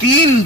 3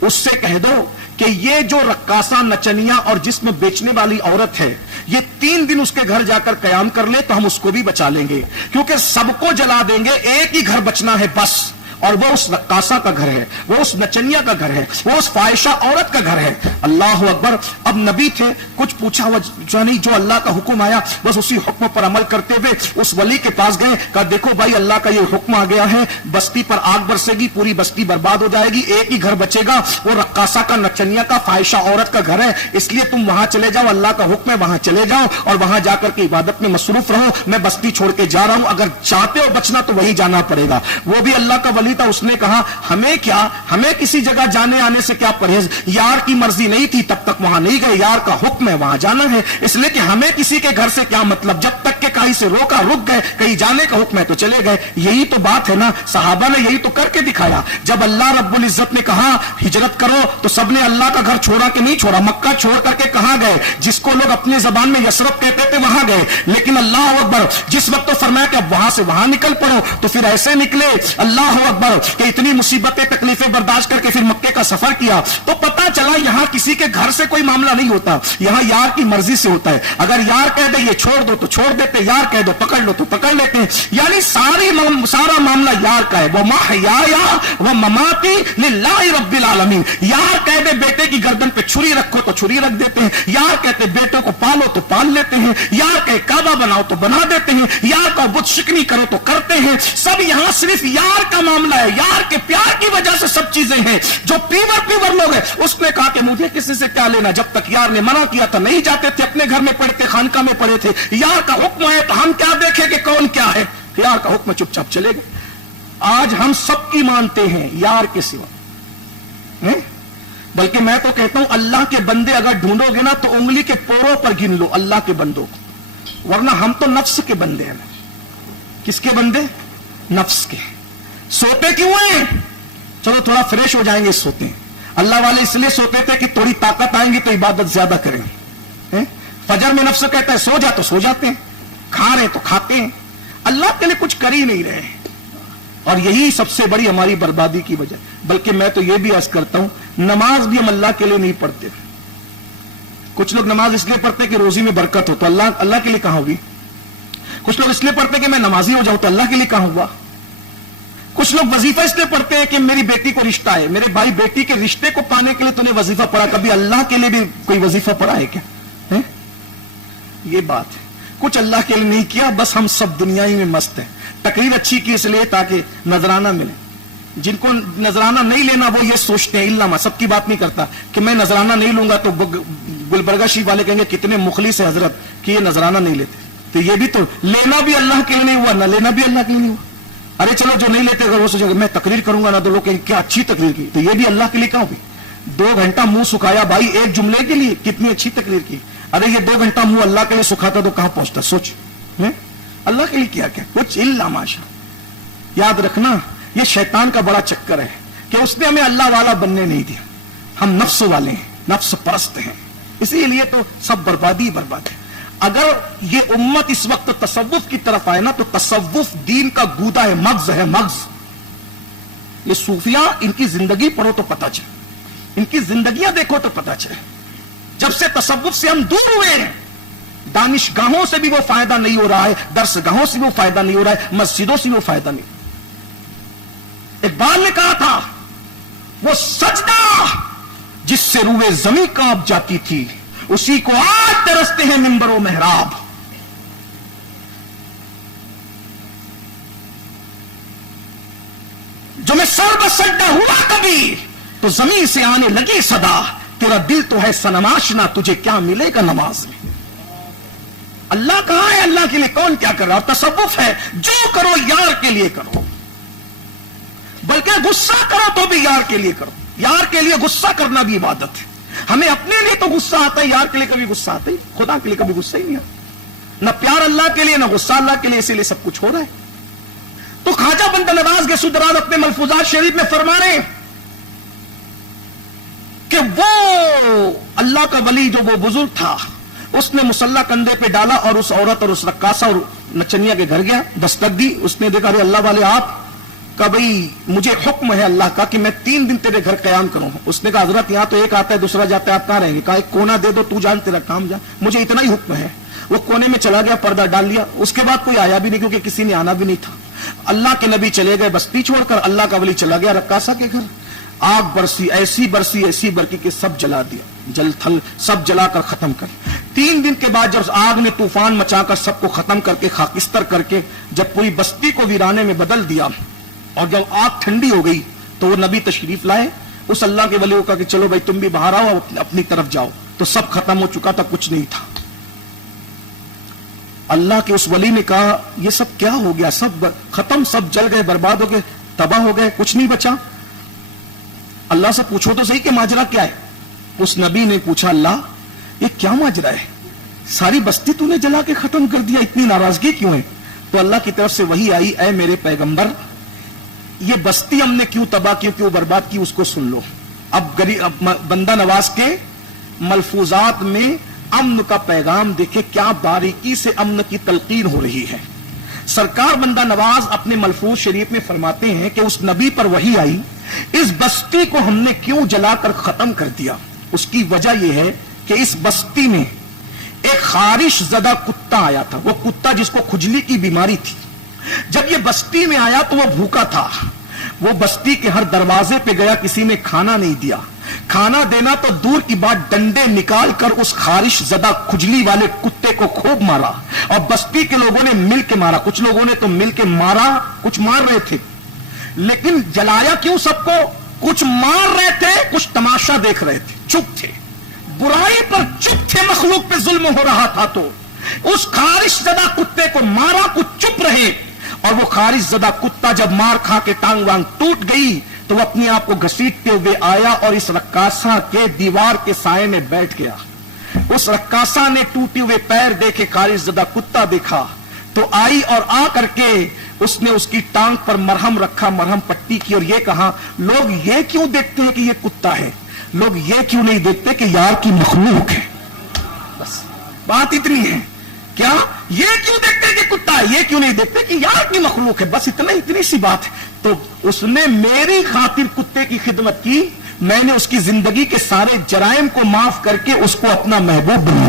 اس سے کہہ دو کہ یہ جو رقاصہ نچنیا اور جسم بیچنے والی عورت ہے یہ 3 دن اس کے گھر جا کر قیام کر لے تو ہم اس کو بھی بچا لیں گے، کیونکہ سب کو جلا دیں گے، ایک ہی گھر بچنا ہے بس، اور وہ اس رقاصہ کا گھر ہے، وہ اس نچنیا کا گھر ہے، وہ اس فاحشہ عورت کا گھر ہے۔ اللہ اکبر۔ اب نبی تھے، کچھ پوچھا جو نہیں، جو اللہ کا حکم آیا بس اسی حکم پر عمل کرتے ہوئے اس ولی کے پاس گئے، کہا دیکھو بھائی اللہ کا یہ حکم آ گیا ہے، بستی پر آگ برسے گی، پوری بستی برباد ہو جائے گی، ایک ہی گھر بچے گا، وہ رقاصہ کا نچنیا کا فاحشہ عورت کا گھر ہے، اس لیے تم وہاں چلے جاؤ، اللہ کا حکم ہے وہاں چلے جاؤ اور وہاں جا کر کے عبادت میں مصروف رہو، میں بستی چھوڑ کے جا رہا ہوں، اگر چاہتے ہو بچنا تو وہی جانا پڑے گا۔ وہ بھی اللہ کا ولی تھا، اس نے کہا ہمیں کیا، ہمیں کسی جگہ جانے آنے سے کیا پرہیز، یار کی مرضی نہیں تھی تب تک وہاں نہیں گئے، یار کا حکم ہے وہاں جانا ہے، اس لیے کہ ہمیں کسی کے گھر سے کیا مطلب، جب تک کہ کہیں سے روکا رک گئے، کہیں جانے کا حکم ہے تو چلے گئے۔ یہی تو بات ہے نا، صحابہ نے یہی تو کر کے دکھایا۔ جب اللہ رب العزت نے کہا ہجرت کرو تو سب نے اللہ کا گھر چھوڑا کہ نہیں چھوڑا، مکہ چھوڑ کر کے کہاں گئے، جس کو لوگ اپنے زبان میں یثرب کہتے تھے وہاں گئے، لیکن اللہ اکبر جس وقت تو فرمایا کہ اب وہاں سے وہاں نکل پڑو تو پھر ایسے نکلے، اللہ اکبر، کہ اتنی مصیبتیں تکلیفیں برداشت کر کے پھر مکے کا سفر کیا تو پتا چلا یہاں کسی کے گھر سے کوئی معاملہ نہیں ہوتا، یہاں یار کی مرضی سے ہوتا ہے، اگر یار کہہ دے یہ چھوڑ دو تو چھوڑ دیتے، یار کہہ دو پکڑ لو تو پکڑ لیتے ہیں، یعنی سارا معاملہ یار کا ہے۔ وہ محیایا وہ مماتی للہ رب العالمین، یار کہہ دے بیٹے کی گردن پہ چھری رکھو تو چھری رکھ دیتے ہیں، یار کہتے بیٹوں کو پالو تو پال لیتے ہیں، یار کہ کعبہ بناؤ تو بنا دیتے ہیں، یار کا بت شکنی کرو تو کرتے ہیں، سب یہاں صرف یار کا معاملہ ہے، یار کے پیار کی وجہ سے سب چیزیں ہیں۔ جو پیور لوگ ہیں اس نے کہا کہ مجھے کسی سے کیا لینا، جب تک یار نے منع کیا تھا نہیں جاتے تھے، اپنے گھر میں پڑھتے خانقاہ میں پڑھے تھے، یار کا حکم ہے تو ہم کیا دیکھیں کہ کون کیا ہے، یار کا حکم چپ چاپ چلے گئے۔ آج ہم سب کی مانتے ہیں یار کے سوا، بلکہ میں تو کہتا ہوں اللہ کے بندے اگر ڈھونڈو گے نا تو انگلی کے پوروں پر گن لو اللہ کے بندوں کو، ورنہ ہم تو نفس کے بندے ہیں۔ کس کے بندے؟ نفس کے۔ سوتے کیوں ہیں؟ چلو تھوڑا فریش ہو جائیں گے، سوتے ہیں۔ اللہ والے اس لیے سوتے تھے کہ تھوڑی طاقت آئیں گی تو عبادت زیادہ کریں۔ فجر میں نفس کہتا ہے سو جا تو سو جاتے ہیں، کھا رہے تو کھاتے ہیں، اللہ کے لیے کچھ کر ہی نہیں رہے، اور یہی سب سے بڑی ہماری بربادی کی وجہ۔ بلکہ میں تو یہ بھی عرض کرتا ہوں نماز بھی ہم اللہ کے لیے نہیں پڑھتے۔ کچھ لوگ نماز اس لیے پڑھتے کہ روزی میں برکت ہو، تو اللہ کے لیے کہاں ہوگی؟ کچھ لوگ اس لیے پڑھتے کہ میں نمازی ہو جاؤں، تو اللہ کے لیے کہاں ہوا؟ کچھ لوگ وظیفہ اس لیے پڑھتے ہیں کہ میری بیٹی کو رشتہ ہے، میرے بھائی بیٹی کے رشتے کو پانے کے لیے تو نے وظیفہ پڑھا، کبھی اللہ کے لیے بھی کوئی وظیفہ پڑھا ہے کیا؟ یہ بات ہے، کچھ اللہ کے لیے نہیں کیا، بس ہم سب دنیا ہی میں مست ہیں۔ تقریر اچھی کی اس لیے تاکہ نذرانہ ملے، جن کو نذرانہ نہیں لینا وہ یہ سوچتے ہیں، علامہ سب کی بات نہیں کرتا کہ میں نذرانہ نہیں لوں گا تو گلبرگہ شریف والے کہیں گے کتنے مخلص ہیں حضرت کہ یہ نذرانہ نہیں لیتے، تو یہ بھی تو لینا بھی اللہ کے لیے نہیں ہوا، نہ لینا بھی اللہ کے لیے نہیں ہوا۔ ارے چلو جو نہیں لیتے اگر وہ سوچے میں تقریر کروں گا نا تو لوگ کہیں کیا اچھی تقریر کی، تو یہ بھی اللہ کے لیے کہاں ہوئی؟ 2 گھنٹہ منہ سکھایا بھائی ایک جملے کے لیے، کتنی اچھی تقریر کی۔ ارے یہ 2 گھنٹہ منہ اللہ کے لیے سکھاتا تو کہاں پہنچتا، سوچ اللہ کے لیے کیا کچھ الا ماشا۔ یاد رکھنا یہ شیطان کا بڑا چکر ہے کہ اس نے ہمیں اللہ والا بننے نہیں دیا، ہم نفس والے ہیں، نفس پرست ہیں، اسی لیے تو سب بربادی برباد ہے۔ اگر یہ امت اس وقت تصوف کی طرف آئے نا تو تصوف دین کا گودا ہے، مغز ہے، مغز۔ یہ صوفیاء ان کی زندگی پڑھو تو پتا چلے، ان کی زندگیاں دیکھو تو پتا چلے، جب سے تصوف سے ہم دور ہوئے ہیں دانش گاہوں سے بھی وہ فائدہ نہیں ہو رہا ہے، درس گاہوں سے بھی وہ فائدہ نہیں ہو رہا ہے، مسجدوں سے بھی وہ فائدہ نہیں۔ اقبال نے کہا تھا وہ سجدہ جس سے روئے زمیں کانپ جاتی تھی اسی کو آج ترستے ہیں منبر و محراب۔ جو میں سر بسجدہ ہوا کبھی تو زمین سے آنے لگی صدا، تیرا دل تو ہے صنم آشنا تجھے کیا ملے گا نماز میں۔ اللہ کہاں ہے؟ اللہ کے لیے کون کیا کر رہا؟ اور تصوف ہے جو کرو یار کے لیے کرو، بلکہ غصہ کرو تو بھی یار کے لیے کرو، یار کے لیے غصہ کرنا بھی عبادت ہے۔ ہمیں اپنے لیے تو غصہ آتا ہے، یار کے لیے کبھی غصہ آتا ہی، خدا کے لیے کبھی غصہ ہی نہیں آتا، نہ پیار اللہ کے لیے نہ غصہ اللہ کے لیے، اسی لیے سب کچھ ہو رہا ہے۔ تو خواجہ بندہ نواز کے سدراز اپنے ملفوظات شریف میں فرما رہے ہیں کہ وہ اللہ کا ولی جو وہ بزرگ تھا اس نے مسلح کندھے پہ ڈالا اور اس عورت اور اس رقاصہ اور نچنیا کے گھر گیا، دستک دی، اس نے دیکھا ارے اللہ والے آپ کبھی مجھے حکم ہے اللہ کا کہ میں 3 دن تیرے گھر قیام کروں. اس نے کہا حضرت یہاں تو ایک آتا ہے دوسرا جاتا ہے, آپ کہاں رہیں گے؟ کہا ایک کونا دے دو, تو جان تیرا کام جان, مجھے اتنا ہی حکم ہے. وہ کونے میں چلا گیا, پردہ ڈال لیا, اس کے بعد کوئی آیا بھی نہیں کیونکہ کسی نے آنا بھی نہیں تھا. اللہ کے نبی چلے گئے بستی چھوڑ کر, اللہ کا ولی چلا گیا رقاصہ کے گھر. آگ برسی, ایسی برسی ایسی برکی کہ سب جلا دیا, جل تھل سب جلا کر ختم کر. 3 دن کے بعد جب آگ نے طوفان مچا کر سب کو ختم کر کے خاکستر کر کے جب پوری بستی کو ویرانے میں بدل دیا, اور جب آگ ٹھنڈی ہو گئی تو وہ نبی تشریف لائے. اس اللہ کے ولی کو کہا کہ چلو بھائی تم بھی باہر آؤ, اپنی طرف جاؤ. تو سب ختم ہو چکا تھا, کچھ نہیں تھا. اللہ کے اس ولی نے کہا یہ سب کیا ہو گیا؟ سب ختم, سب جل گئے, برباد ہو گئے, تباہ ہو گئے, کچھ نہیں بچا. اللہ سے پوچھو تو صحیح کہ ماجرا کیا ہے. اس نبی نے پوچھا اللہ یہ کیا ماجرا ہے؟ ساری بستی تو نے جلا کے ختم کر دیا, اتنی ناراضگی کیوں ہے؟ تو اللہ کی طرف سے وہی آئی, اے میرے پیغمبر یہ بستی ہم نے کیوں تباہ کیوں برباد کی اس کو سن لو. اب بندہ نواز کے ملفوظات میں امن کا پیغام دیکھے, کیا باریکی سے امن کی تلقین ہو رہی ہے. سرکار بندہ نواز اپنے ملفوظ شریف میں فرماتے ہیں کہ اس نبی پر وحی آئی, اس بستی کو ہم نے کیوں جلا کر ختم کر دیا؟ اس کی وجہ یہ ہے کہ اس بستی میں ایک خارش زدہ کتا آیا تھا. وہ کتا جس کو کھجلی کی بیماری تھی, جب یہ بستی میں آیا تو وہ بھوکا تھا. وہ بستی کے ہر دروازے پہ گیا, کسی نے کھانا نہیں دیا. کھانا دینا تو دور کی بات, ڈنڈے نکال کر اس خارش زدہ کھجلی والے کتے کو خوب مارا, اور بستی کے لوگوں نے مل کے مارا. کچھ لوگوں نے تو مل کے مارا, کچھ مار رہے تھے, لیکن جلایا کیوں سب کو؟ کچھ مار رہے تھے, کچھ تماشا دیکھ رہے تھے, چپ تھے, برائی پر چپ تھے, مخلوق پہ ظلم ہو رہا تھا تو اس خارش زدہ کتے کو مارا, کچھ چپ رہے. اور وہ خارش زدہ کتا جب مار کھا کے ٹانگ وانگ ٹوٹ گئی تو وہ اپنے آپ کو گھسیٹتے ہوئے آیا اور اس رقاصہ کے دیوار کے سائے میں بیٹھ گیا. اس رقاصہ نے ٹوٹے ہوئے پیر دیکھے, خارش زدہ کتا دیکھا تو آئی اور آ کر کے اس نے اس کی ٹانگ پر مرہم رکھا, مرہم پٹی کی, اور یہ کہا لوگ یہ کیوں دیکھتے ہیں کہ یہ کتا ہے, لوگ یہ کیوں نہیں دیکھتے کہ یار کی مخلوق ہے. بس بات اتنی ہے. کیا یہ کیوں دیکھتے کہ کتا ہے, یہ کیوں نہیں دیکھتے کہ یار کی مخلوق ہے. بس اتنی سی بات ہے. تو اس نے میری خاطر کتے کی خدمت کی, میں نے اس کی زندگی کے سارے جرائم کو معاف کر کے اس کو اپنا محبوب بنا.